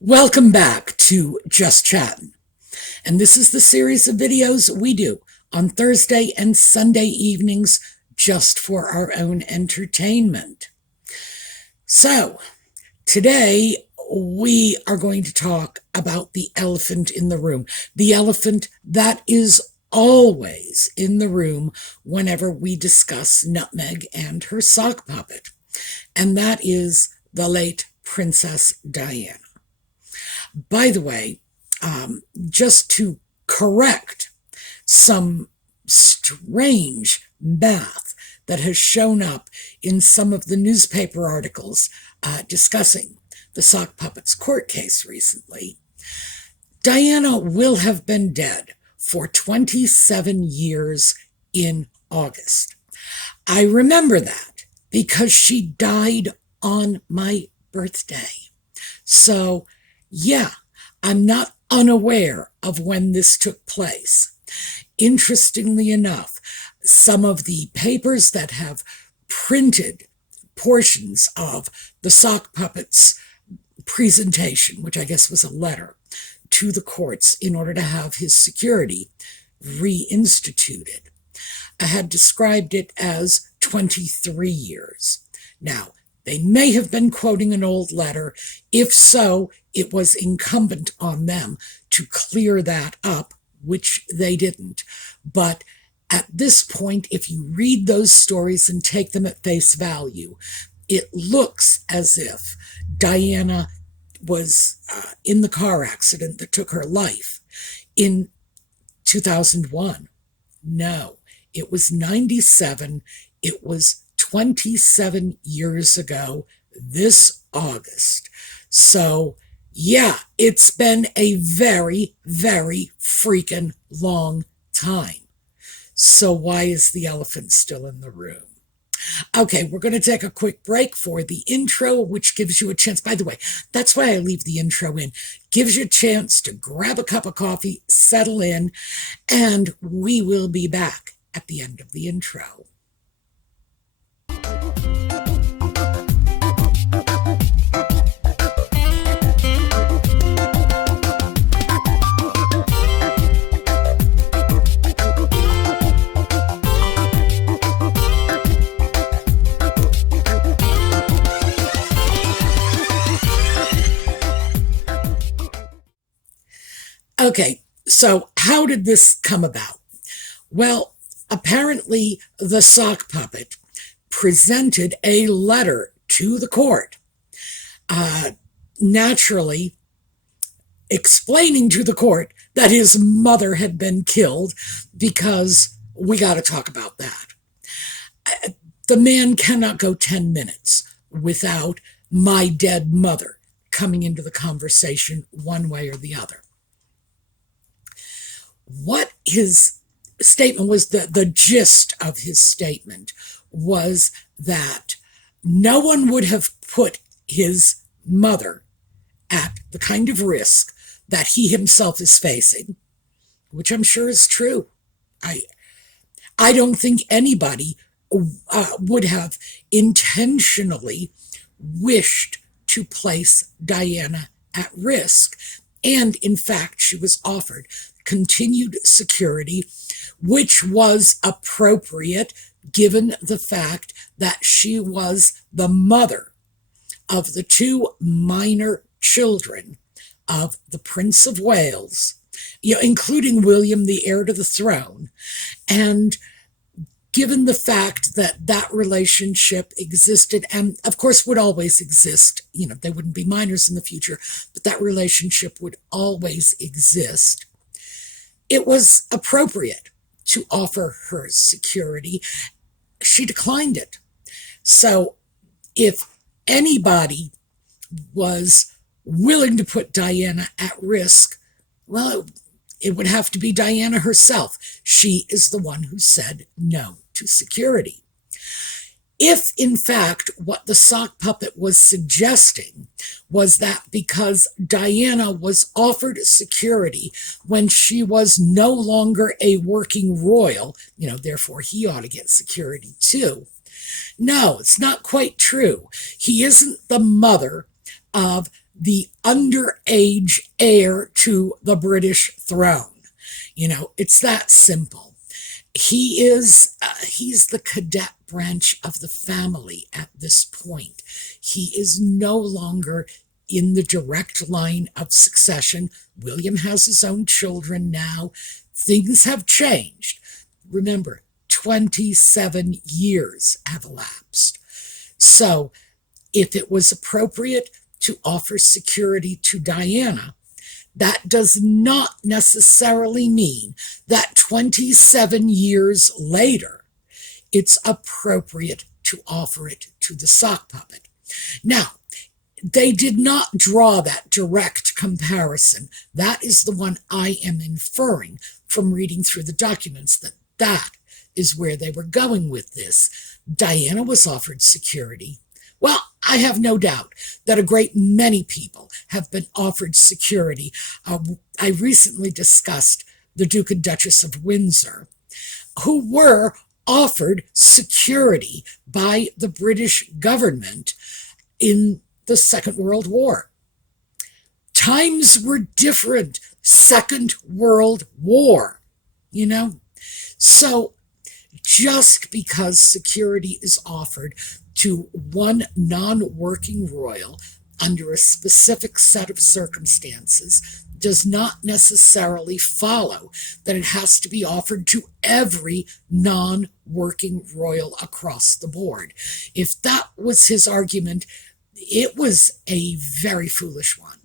Welcome back to Just Chattin'. And this is the series of videos we do on Thursday and Sunday evenings just for our own entertainment. So, today we are going to talk about the elephant in the room. The elephant that is always in the room whenever we discuss Nutmeg and her sock puppet. And that is the late Princess Diana. By the way, just to correct some strange math that has shown up in some of the newspaper articles discussing the sock puppet's court case recently, Diana will have been dead for 27 years in August. I remember that because she died on my birthday. So, yeah, I'm not unaware of when this took place. Interestingly enough, some of the papers that have printed portions of the sock puppet's presentation, which I guess was a letter to the courts in order to have his security reinstituted, had described it as 23 years. Now, they may have been quoting an old letter. If so, it was incumbent on them to clear that up, which they didn't. But at this point, if you read those stories and take them at face value, it looks as if Diana was in the car accident that took her life in 2001. No, it was 97. It was 27 years ago this August. So, yeah, it's been a very, very freaking long time. So why is the elephant still in the room? Okay, we're going to take a quick break for the intro, which gives you a chance. By the way, that's why I leave the intro in. Gives you a chance to grab a cup of coffee, settle in, and we will be back at the end of the intro. Okay, so how did this come about? Well, apparently the sock puppet presented a letter to the court, naturally explaining to the court that his mother had been killed, because we got to talk about that. The man cannot go 10 minutes without my dead mother coming into the conversation one way or the other. What his statement was, the gist of his statement was that no one would have put his mother at the kind of risk that he himself is facing, which I'm sure is true. I don't think anybody would have intentionally wished to place Diana at risk. And in fact, she was offered continued security, which was appropriate given the fact that she was the mother of the two minor children of the Prince of Wales, including William, the heir to the throne. And given the fact that that relationship existed, and of course would always exist, they wouldn't be minors in the future, but that relationship would always exist, it was appropriate to offer her security. She declined it. So if anybody was willing to put Diana at risk, well, it would have to be Diana herself. She is the one who said no to security. If, in fact, what the sock puppet was suggesting was that because Diana was offered security when she was no longer a working royal, therefore he ought to get security too. No, it's not quite true. He isn't the mother of the underage heir to the British throne. It's that simple. He's the cadet branch of the family at this point. He is no longer in the direct line of succession. William has his own children now. Things have changed. Remember, 27 years have elapsed. So if it was appropriate to offer security to Diana, that does not necessarily mean that 27 years later, it's appropriate to offer it to the sock puppet. Now, they did not draw that direct comparison. That is the one I am inferring from reading through the documents, that is where they were going with this. Diana was offered security. Well, I have no doubt that a great many people have been offered security. I recently discussed the Duke and Duchess of Windsor, who were offered security by the British government in the Second World War. Times were different. Second World War, So just because security is offered to one non-working royal under a specific set of circumstances does not necessarily follow that it has to be offered to every non-working royal across the board. If that was his argument, it was a very foolish one.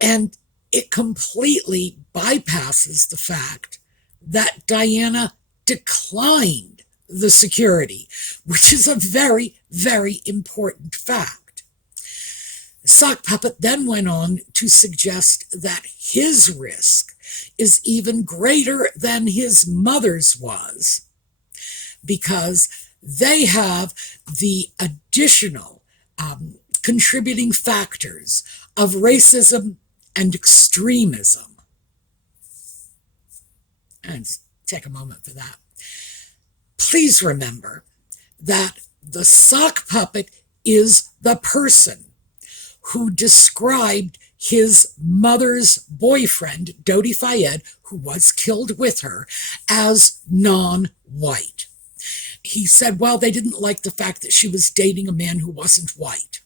And it completely bypasses the fact that Diana declined the security, which is a very, very important fact. The sock puppet then went on to suggest that his risk is even greater than his mother's was, because they have the additional contributing factors of racism and extremism. And take a moment for that. Please remember that the sock puppet is the person who described his mother's boyfriend, Dodi Fayed, who was killed with her, as non-white. He said, well, they didn't like the fact that she was dating a man who wasn't white.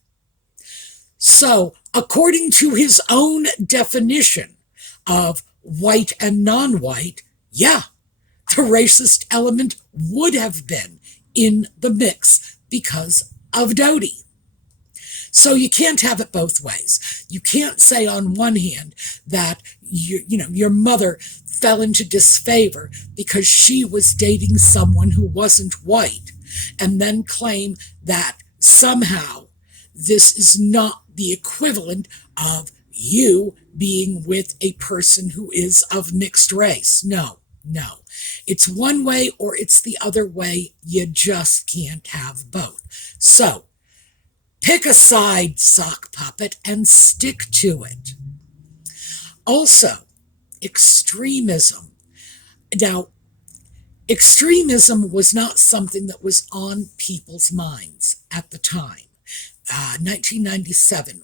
So, according to his own definition of white and non-white, yeah, the racist element would have been in the mix because of Dodi. So you can't have it both ways. You can't say on one hand that your mother fell into disfavor because she was dating someone who wasn't white, and then claim that somehow this is not the equivalent of you being with a person who is of mixed race. No. It's one way or it's the other way. You just can't have both. So, pick a side, sock puppet, and stick to it. Also, extremism. Now, extremism was not something that was on people's minds at the time. 1997,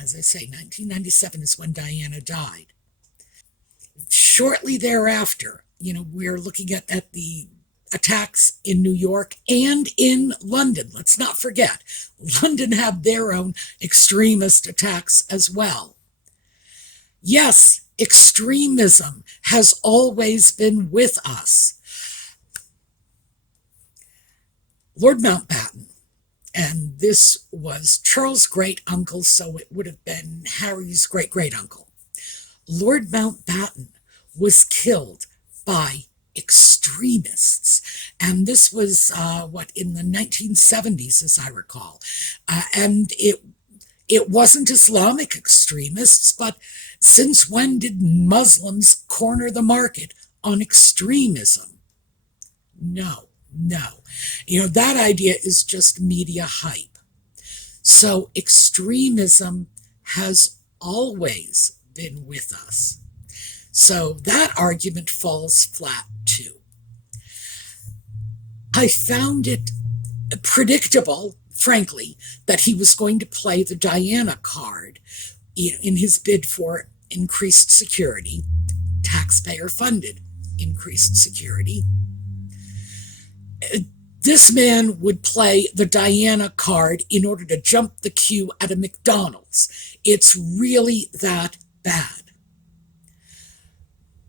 as I say, 1997 is when Diana died. Shortly thereafter, we're looking at the attacks in New York and in London. Let's not forget, London had their own extremist attacks as well. Yes, extremism has always been with us. Lord Mountbatten, and this was Charles' great-uncle, so it would have been Harry's great-great-uncle. Lord Mountbatten was killed by extremists, and this was in the 1970s, as I recall, and it wasn't Islamic extremists, but since when did Muslims corner the market on extremism? No. That idea is just media hype. So extremism has always been with us. So that argument falls flat too. I found it predictable frankly, that he was going to play the Diana card in his bid for increased security, taxpayer-funded increased security. This man would play the Diana card in order to jump the queue at a McDonald's. It's really that bad.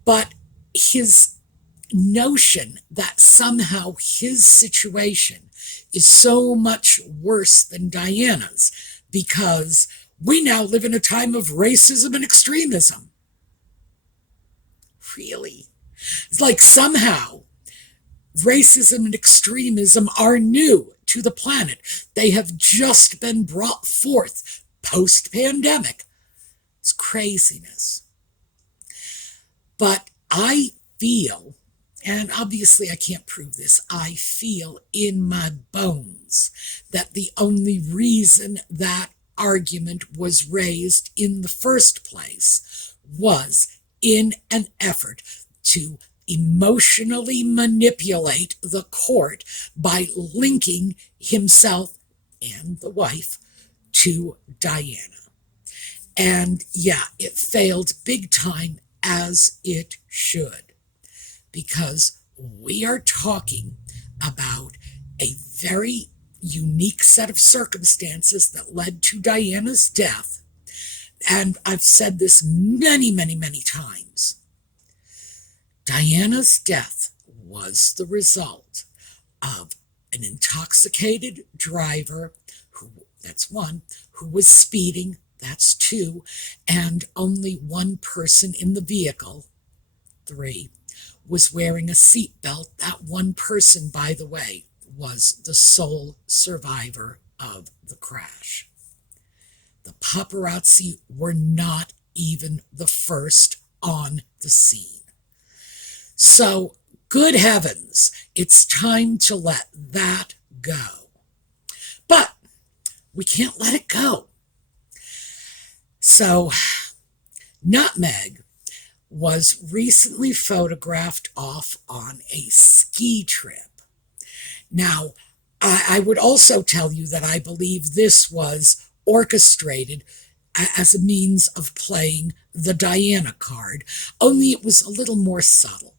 But his notion that somehow his situation is so much worse than Diana's because we now live in a time of racism and extremism. Really? It's like somehow racism and extremism are new to the planet. They have just been brought forth post-pandemic. It's craziness. But I feel, and obviously I can't prove this, I feel in my bones that the only reason that argument was raised in the first place was in an effort to emotionally manipulate the court by linking himself and the wife to Diana. And yeah, it failed big time, as it should, because we are talking about a very unique set of circumstances that led to Diana's death. And I've said this many, many, many times. Diana's death was the result of an intoxicated driver, that's one, who was speeding, that's two, and only one person in the vehicle, three, was wearing a seatbelt. That one person, by the way, was the sole survivor of the crash. The paparazzi were not even the first on the scene. So, good heavens, it's time to let that go. But we can't let it go. So, Nutmeg was recently photographed off on a ski trip. Now, I would also tell you that I believe this was orchestrated as a means of playing the Diana card, only it was a little more subtle.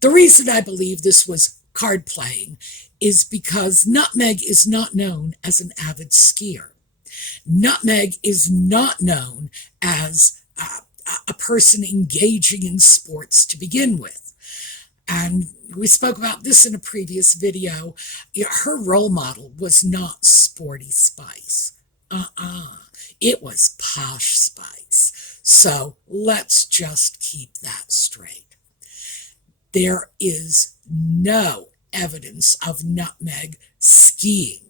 The reason I believe this was card playing is because Nutmeg is not known as an avid skier. Nutmeg is not known as a person engaging in sports to begin with. And we spoke about this in a previous video. Her role model was not Sporty Spice. It was Posh Spice. So let's just keep that straight. There is no evidence of Nutmeg skiing,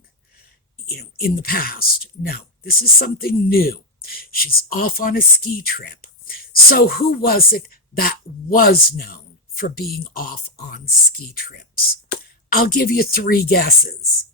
in the past. No, this is something new. She's off on a ski trip. So who was it that was known for being off on ski trips? I'll give you 3 guesses.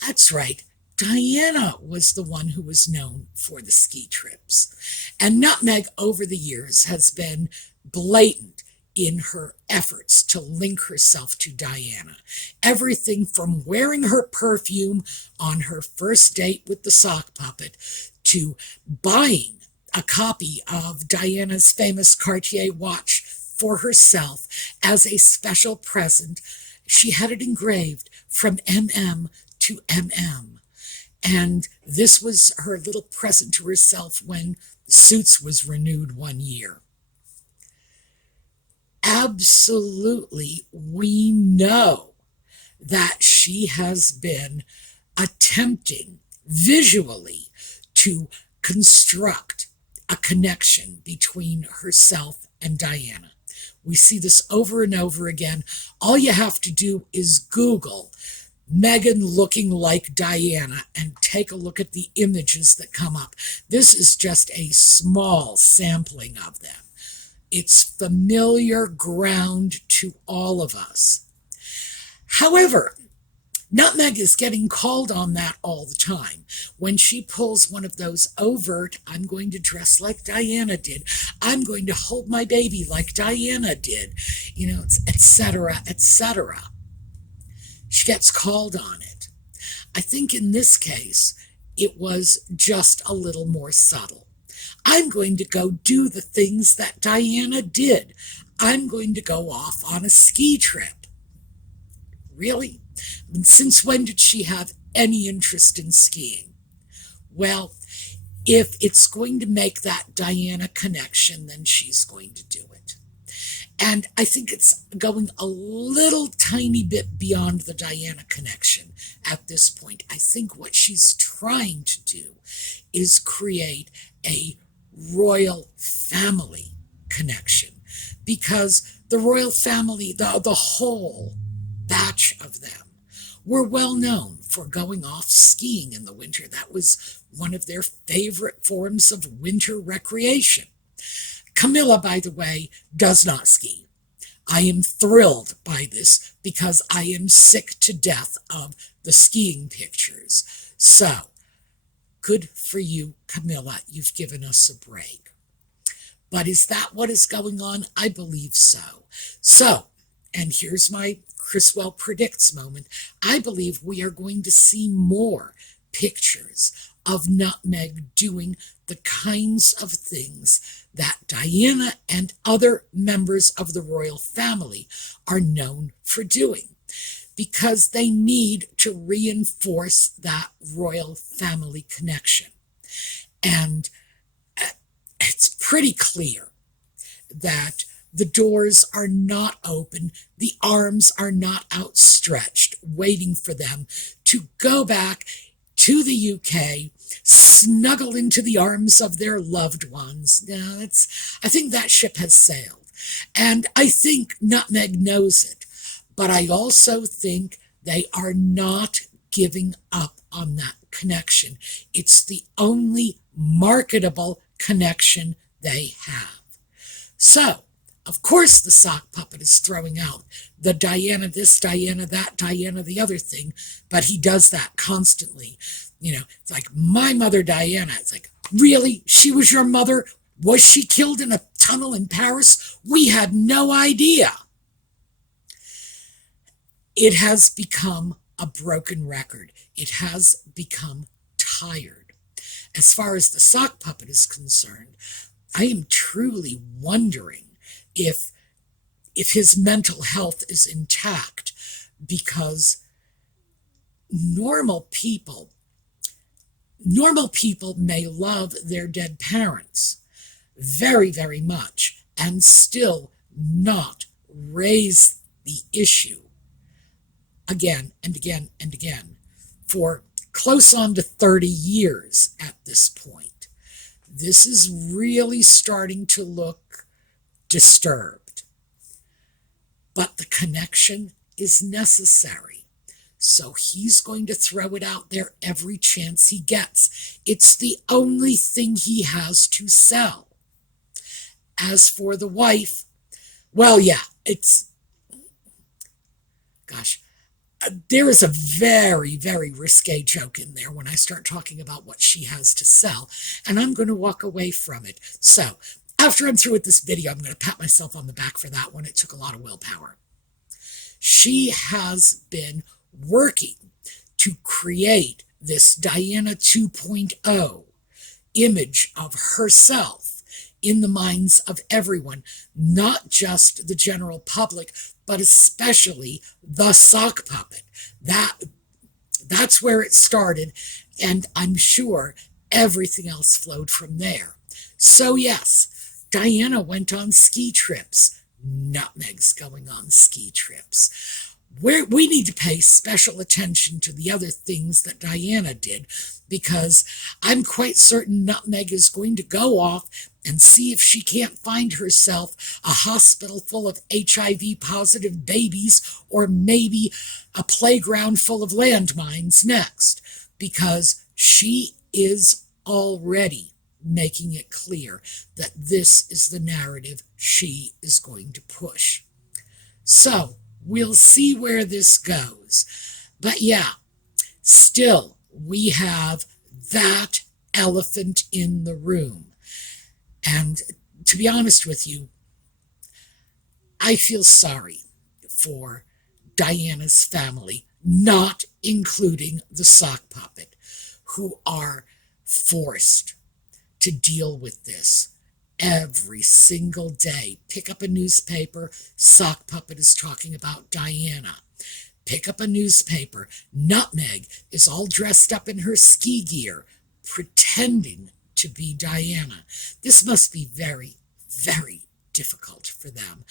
That's right. Diana was the one who was known for the ski trips. And Nutmeg over the years has been blatant in her efforts to link herself to Diana. Everything from wearing her perfume on her first date with the sock puppet to buying a copy of Diana's famous Cartier watch for herself as a special present. She had it engraved from MM to MM. And this was her little present to herself when Suits was renewed one year. Absolutely, we know that she has been attempting visually to construct a connection between herself and Diana. We see this over and over again. All you have to do is Google Meghan looking like Diana and take a look at the images that come up. This is just a small sampling of them. It's familiar ground to all of us. However, Nutmeg is getting called on that all the time. When she pulls one of those overt, I'm going to dress like Diana did, I'm going to hold my baby like Diana did, etc., etc. She gets called on it. I think in this case, it was just a little more subtle. I'm going to go do the things that Diana did. I'm going to go off on a ski trip. Really? Since when did she have any interest in skiing? Well, if it's going to make that Diana connection, then she's going to do it. And I think it's going a little tiny bit beyond the Diana connection at this point. I think what she's trying to do is create a royal family connection, because the royal family, the whole batch of them, were well known for going off skiing in the winter. That was one of their favorite forms of winter recreation. Camilla, by the way, does not ski. I am thrilled by this because I am sick to death of the skiing pictures. So, good for you, Camilla. You've given us a break. But is that what is going on? I believe so. So, and here's my Chriswell predicts moment. I believe we are going to see more pictures of Nutmeg doing the kinds of things that Diana and other members of the royal family are known for doing, because they need to reinforce that royal family connection. And it's pretty clear that the doors are not open, the arms are not outstretched, waiting for them to go back to the UK, snuggle into the arms of their loved ones. Now, I think that ship has sailed. And I think Nutmeg knows it. But I also think they are not giving up on that connection. It's the only marketable connection they have. So, of course, the sock puppet is throwing out the Diana this, Diana that, Diana the other thing, but he does that constantly. You know, it's like, my mother Diana. It's like, really? She was your mother? Was she killed in a tunnel in Paris? We had no idea. It has become a broken record. It has become tired. As far as the sock puppet is concerned, I am truly wondering if his mental health is intact, because normal people may love their dead parents very, very much and still not raise the issue again and again and again for close on to 30 years at this point. This is really starting to look disturbed. But the connection is necessary. So he's going to throw it out there every chance he gets. It's the only thing he has to sell. As for the wife, well, yeah, there is a very, very risque joke in there when I start talking about what she has to sell, and I'm going to walk away from it. So, after I'm through with this video, I'm going to pat myself on the back for that one. It took a lot of willpower. She has been working to create this Diana 2.0 image of herself in the minds of everyone, not just the general public, but especially the sock puppet. That's where it started, and I'm sure everything else flowed from there. So yes, Diana went on ski trips. Nutmeg's going on ski trips. We need to pay special attention to the other things that Diana did, because I'm quite certain Nutmeg is going to go off and see if she can't find herself a hospital full of HIV-positive babies, or maybe a playground full of landmines next, because she is already making it clear that this is the narrative she is going to push. So, we'll see where this goes. But yeah, still, we have that elephant in the room. And to be honest with you, I feel sorry for Diana's family, not including the sock puppet, who are forced to deal with this every single day. Pick up a newspaper, sock puppet is talking about Diana. Pick up a newspaper, Nutmeg is all dressed up in her ski gear, pretending to be Diana. This must be very, very difficult for them,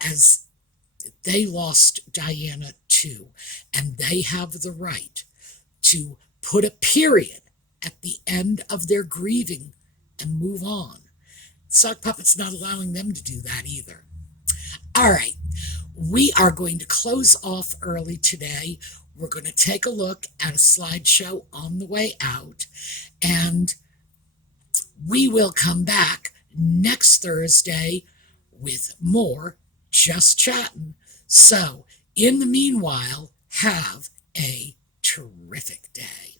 as they lost Diana too, and they have the right to put a period at the end of their grieving and move on. Sock puppet's not allowing them to do that either. All right, we are going to close off early today. We're going to take a look at a slideshow on the way out, and we will come back next Thursday with more Just Chattin'. So, in the meanwhile, have a terrific day.